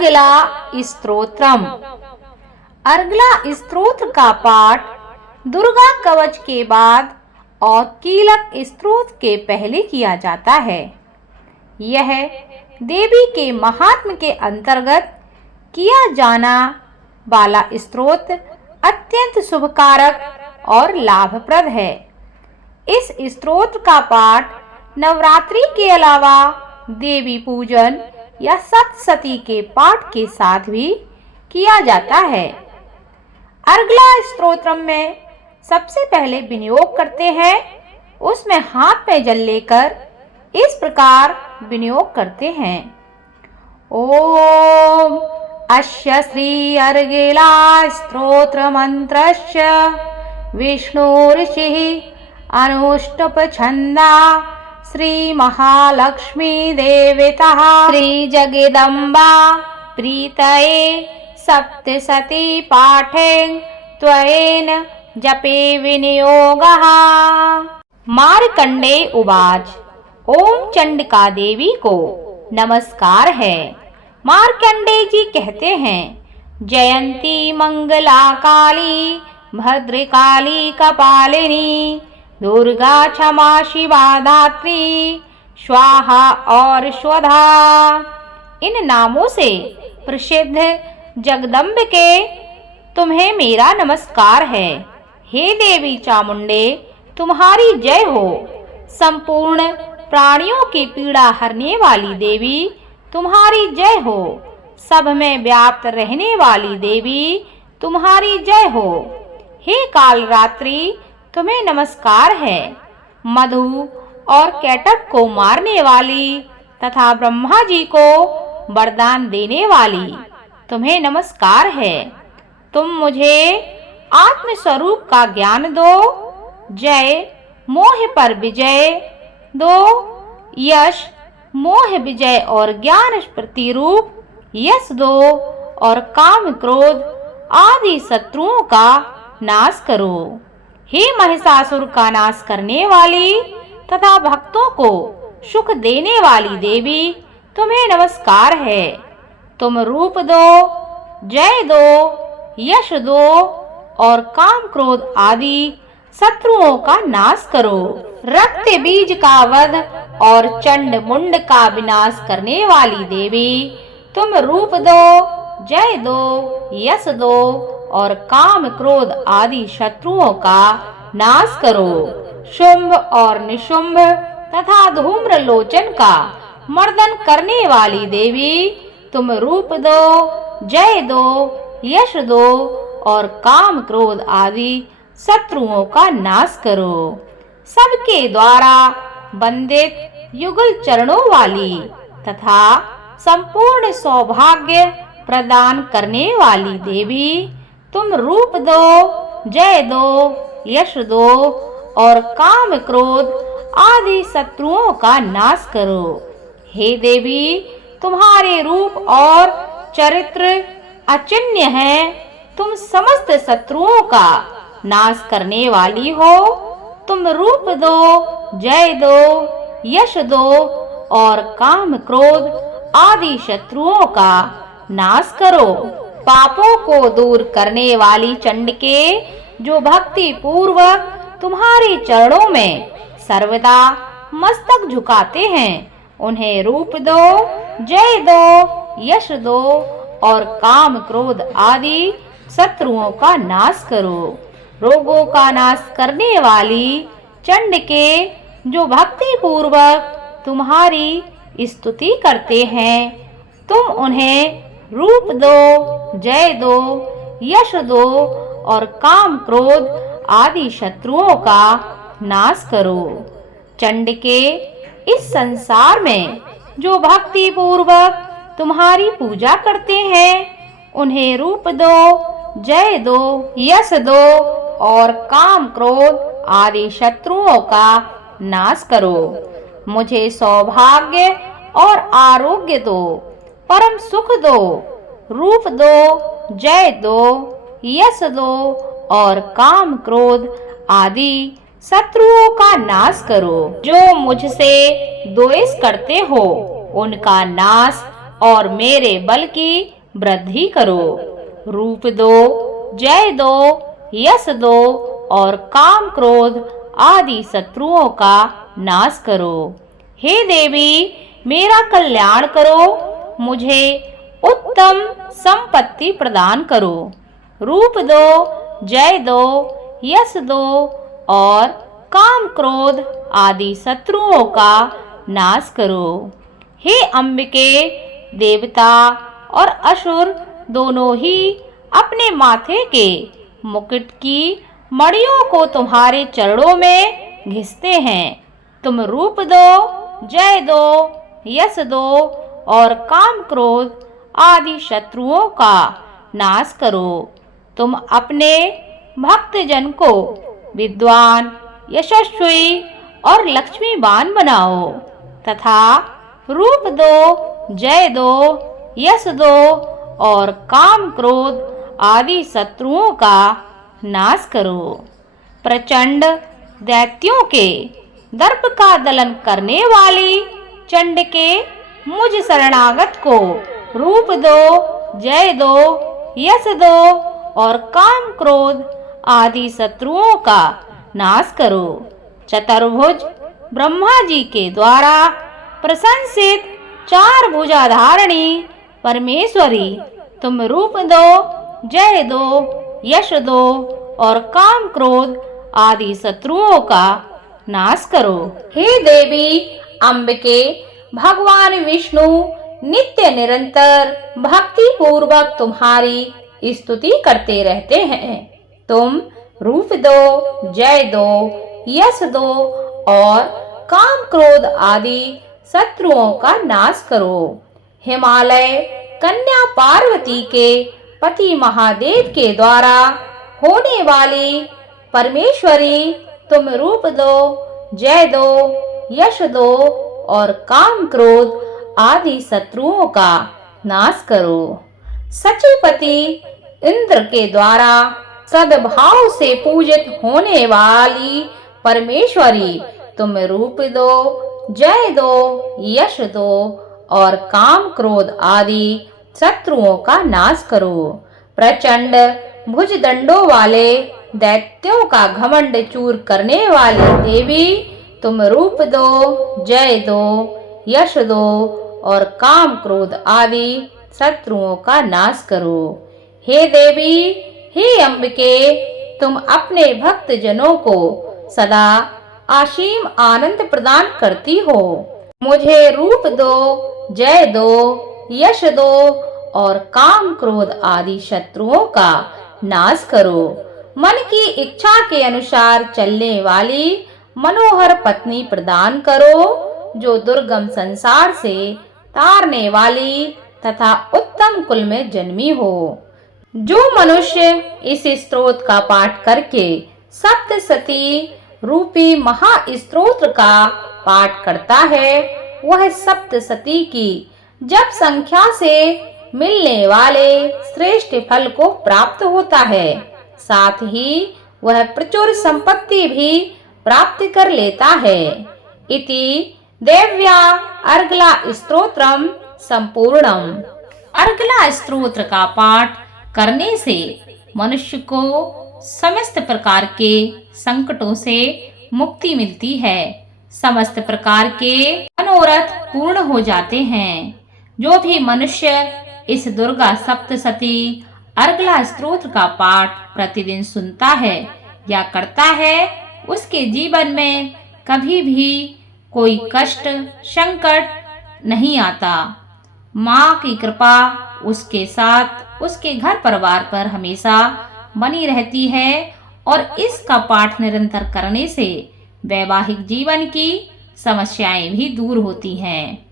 अर्गला स्तोत्रम। अर्गला स्तोत्र का पाठ दुर्गा कवच के बाद और कीलक स्तोत्र के पहले किया जाता है। यह देवी के महात्म्य के अंतर्गत किया जाना वाला स्तोत्र अत्यंत शुभकारक और लाभप्रद है। इस स्तोत्र का पाठ नवरात्रि के अलावा देवी पूजन या सप्तशती के पाठ के साथ भी किया जाता है। अर्गला स्तोत्रम में सबसे पहले विनियोग करते हैं, उसमें हाथ में जल लेकर इस प्रकार विनियोग करते हैं। ओम अस्य श्री अर्गला स्तोत्र मंत्रस्य विष्णु ऋषि अनुष्टुप छंदा श्री महालक्ष्मी देवता श्री जगदम्बा प्रीतये सप्तशती पाठे त्वयेन जपे विनियोगः। मार्कंडेय उवाच। ओम चंडिका देवी को नमस्कार है। मार्कंडेय जी कहते हैं, जयंती मंगला काली भद्रकाली कपालिनी दुर्गा क्षमा शिवा धात्री स्वाहा और स्वधा। इन नामों से प्रसिद्ध जगदम्बिके तुम्हें मेरा नमस्कार है। हे देवी चामुंडे, तुम्हारी जय हो। संपूर्ण प्राणियों की पीड़ा हरने वाली देवी तुम्हारी जय हो। सब में व्याप्त रहने वाली देवी तुम्हारी जय हो। हे कालरात्रि, तुम्हें नमस्कार है। मधु और कैटभ को मारने वाली तथा ब्रह्मा जी को वरदान देने वाली तुम्हें नमस्कार है। तुम मुझे आत्म स्वरूप का ज्ञान दो। जय मोह पर विजय दो। यश मोह विजय और ज्ञान प्रतिरूप यश दो और काम क्रोध आदि शत्रुओं का नाश करो। हे महिषासुर का नाश करने वाली तथा भक्तों को सुख देने वाली देवी तुम्हें नमस्कार है। तुम रूप दो, जय दो, यश दो और काम क्रोध आदि शत्रुओं का नाश करो। रक्त बीज का वध और चंड मुंड का विनाश करने वाली देवी तुम रूप दो, जय दो, यश दो और काम क्रोध आदि शत्रुओं का नाश करो। शुंभ और निशुंभ तथा धूम्र लोचन का मर्दन करने वाली देवी तुम रूप दो, जय दो, यश दो और काम क्रोध आदि शत्रुओं का नाश करो। सबके द्वारा वंदित युगल चरणों वाली तथा संपूर्ण सौभाग्य प्रदान करने वाली देवी तुम रूप दो, जय दो, यश दो और काम क्रोध आदि शत्रुओं का नाश करो। हे देवी, तुम्हारे रूप और चरित्र अचिन्त्य है। तुम समस्त शत्रुओं का नाश करने वाली हो। तुम रूप दो, जय दो, यश दो और काम क्रोध आदि शत्रुओं का नाश करो। पापों को दूर करने वाली चंडिके, जो भक्ति पूर्वक तुम्हारे चरणों में सर्वदा मस्तक झुकाते हैं, उन्हें रूप दो, जय दो, यश दो और काम क्रोध आदि शत्रुओं का नाश करो। रोगों का नाश करने वाली चंडिके, जो भक्ति पूर्वक तुम्हारी स्तुति करते हैं, तुम उन्हें रूप दो, जय दो, यश दो और काम क्रोध आदि शत्रुओं का नाश करो। चंडिके, इस संसार में जो भक्ति पूर्वक तुम्हारी पूजा करते हैं, उन्हें रूप दो, जय दो, यश दो और काम क्रोध आदि शत्रुओं का नाश करो। मुझे सौभाग्य और आरोग्य दो, परम सुख दो, रूप दो, जय दो, यश दो और काम क्रोध आदि शत्रुओं का नाश करो। जो मुझसे द्वेष करते हो, उनका नाश और मेरे बल की वृद्धि करो। रूप दो, जय दो, यश दो और काम क्रोध आदि शत्रुओं का नाश करो। हे देवी, मेरा कल्याण करो, मुझे उत्तम संपत्ति प्रदान करो। रूप दो, जय दो, यश दो और काम क्रोध आदि शत्रुओं का नाश करो। हे अंबिके, देवता और असुर दोनों ही अपने माथे के मुकुट की मणियों को तुम्हारे चरणों में घिसते हैं। तुम रूप दो, जय दो, यश दो और काम क्रोध आदि शत्रुओं का नाश करो। तुम अपने भक्तजन को विद्वान, यशस्वी और लक्ष्मीवान बनाओ तथा रूप दो, जय दो, यश दो और काम क्रोध आदि शत्रुओं का नाश करो। प्रचंड दैत्यों के दर्प का दलन करने वाली चंडिके, मुझ शरणागत को रूप दो, जय दो, यश दो और काम क्रोध आदि शत्रुओं का नाश करो। चतुर्भुज ब्रह्मा जी के द्वारा प्रशंसित चार भुजाधारिणी परमेश्वरी, तुम रूप दो, जय दो, यश दो और काम क्रोध आदि शत्रुओं का नाश करो। हे देवी अंबिके, भगवान विष्णु नित्य निरंतर भक्ति पूर्वक तुम्हारी स्तुति करते रहते हैं। तुम रूप दो, जय दो, यश दो और काम क्रोध आदि शत्रुओं का नाश करो। हिमालय कन्या पार्वती के पति महादेव के द्वारा होने वाली परमेश्वरी, तुम रूप दो, जय दो, यश दो और काम क्रोध आदि शत्रुओं का नाश करो। सचिपति इंद्र के द्वारा सद्भाव से पूजित होने वाली परमेश्वरी, तुम रूप दो, जय दो, यश दो और काम क्रोध आदि शत्रुओं का नाश करो। प्रचंड भुजदंडों वाले दैत्यों का घमंड चूर करने वाली देवी, तुम रूप दो, जय दो, यश दो और काम क्रोध आदि शत्रुओं का नाश करो। हे देवी, हे अंबिके, तुम अपने भक्त जनों को सदा असीम आनंद प्रदान करती हो। मुझे रूप दो, जय दो, यश दो और काम क्रोध आदि शत्रुओं का नाश करो। मन की इच्छा के अनुसार चलने वाली मनोहर पत्नी प्रदान करो, जो दुर्गम संसार से तारने वाली तथा उत्तम कुल में जन्मी हो। जो मनुष्य इस स्तोत्र का पाठ करके सप्तशती रूपी महास्तोत्र का पाठ करता है, वह सप्तशती की जप संख्या से मिलने वाले श्रेष्ठ फल को प्राप्त होता है। साथ ही वह प्रचुर संपत्ति भी प्राप्त कर लेता है। इति देव्या अर्गला स्तोत्रम संपूर्णम। अर्गला स्तोत्र का पाठ करने से मनुष्य को समस्त प्रकार के संकटों से मुक्ति मिलती है। समस्त प्रकार के मनोरथ पूर्ण हो जाते हैं। जो भी मनुष्य इस दुर्गा सप्तशती अर्गला स्तोत्र का पाठ प्रतिदिन सुनता है या करता है, उसके जीवन में कभी भी कोई कष्ट संकट नहीं आता। माँ की कृपा उसके साथ, उसके घर परिवार पर हमेशा बनी रहती है और इसका पाठ निरंतर करने से वैवाहिक जीवन की समस्याएं भी दूर होती हैं।